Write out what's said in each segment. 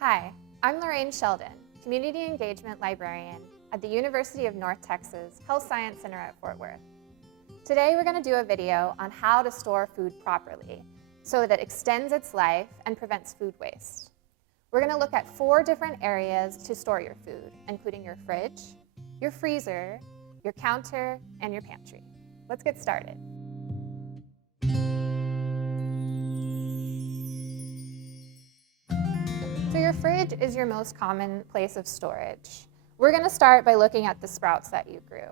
Hi, I'm Lorraine Sheldon, Community Engagement Librarian at the University of North Texas Health Science Center at Fort Worth. Today we're going to do a video on how to store food properly so that it extends its life and prevents food waste. We're going to look at 4 different areas to store your food, including your fridge, your freezer, your counter, and your pantry. Let's get started. So your fridge is your most common place of storage. We're going to start by looking at the sprouts that you grew.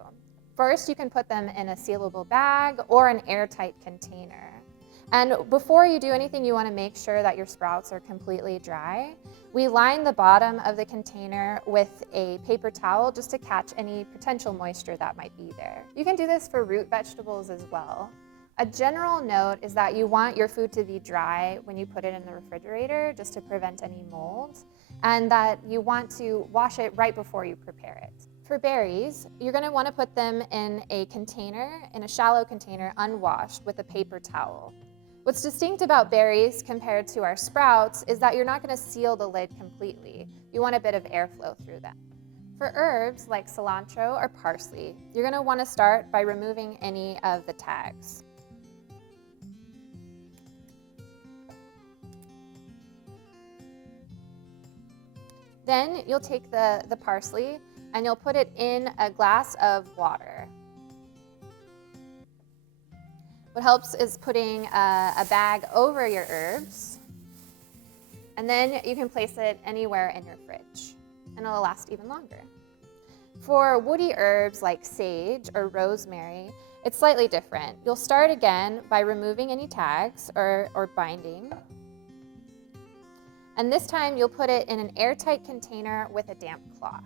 First, you can put them in a sealable bag or an airtight container. And before you do anything, you want to make sure that your sprouts are completely dry. We line the bottom of the container with a paper towel just to catch any potential moisture that might be there. You can do this for root vegetables as well. A general note is that you want your food to be dry when you put it in the refrigerator just to prevent any mold, and that you want to wash it right before you prepare it. For berries, you're going to want to put them in a container, in a shallow container, unwashed with a paper towel. What's distinct about berries compared to our sprouts is that you're not going to seal the lid completely. You want a bit of airflow through them. For herbs like cilantro or parsley, you're going to want to start by removing any of the tags. Then you'll take the parsley and you'll put it in a glass of water. What helps is putting a bag over your herbs, and then you can place it anywhere in your fridge, and it'll last even longer. For woody herbs like sage or rosemary, it's slightly different. You'll start again by removing any tags or binding. And this time you'll put it in an airtight container with a damp cloth.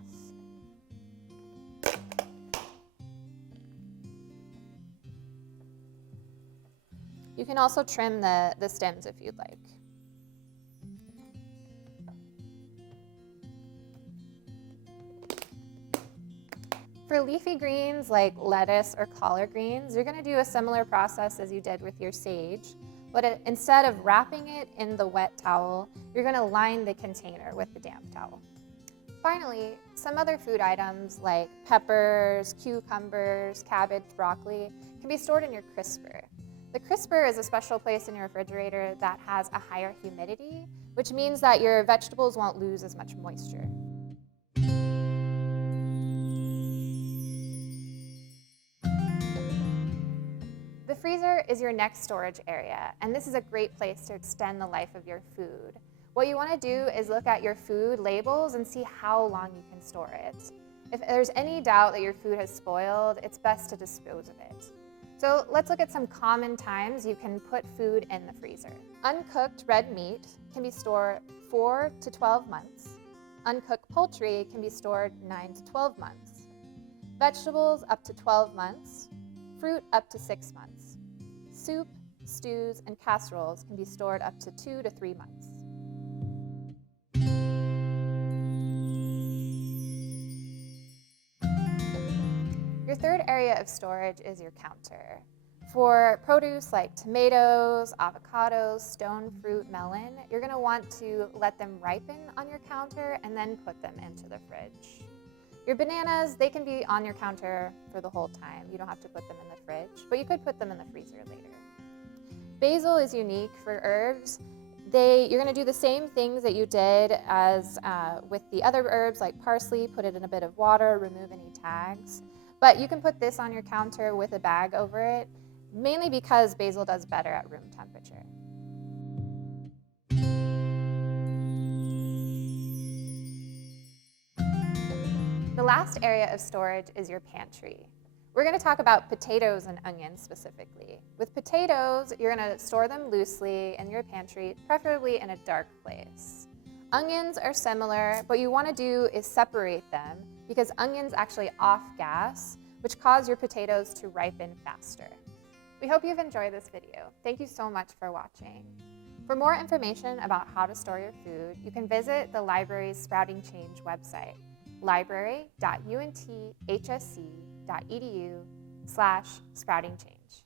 You can also trim the stems if you'd like. For leafy greens like lettuce or collard greens, you're going to do a similar process as you did with your sage. But instead of wrapping it in the wet towel, you're going to line the container with the damp towel. Finally, some other food items like peppers, cucumbers, cabbage, broccoli can be stored in your crisper. The crisper is a special place in your refrigerator that has a higher humidity, which means that your vegetables won't lose as much moisture. The freezer is your next storage area, and this is a great place to extend the life of your food. What you want to do is look at your food labels and see how long you can store it. If there's any doubt that your food has spoiled, it's best to dispose of it. So let's look at some common times you can put food in the freezer. Uncooked red meat can be stored 4 to 12 months. Uncooked poultry can be stored 9 to 12 months. Vegetables up to 12 months. Fruit up to 6 months. Soup, stews, and casseroles can be stored up to 2 to 3 months. Your third area of storage is your counter. For produce like tomatoes, avocados, stone fruit, melon, you're going to want to let them ripen on your counter and then put them into the fridge. Your bananas, they can be on your counter for the whole time. You don't have to put them in the fridge, but you could put them in the freezer later. Basil is unique for herbs. You're going to do the same things that you did as with the other herbs like parsley, put it in a bit of water, remove any tags. But you can put this on your counter with a bag over it, mainly because basil does better at room temperature. The last area of storage is your pantry. We're going to talk about potatoes and onions specifically. With potatoes, you're going to store them loosely in your pantry, preferably in a dark place. Onions are similar. What you want to do is separate them because onions actually off gas, which cause your potatoes to ripen faster. We hope you've enjoyed this video. Thank you so much for watching. For more information about how to store your food, you can visit the library's Sprouting Change website, library.unthsc.edu/sproutingchange.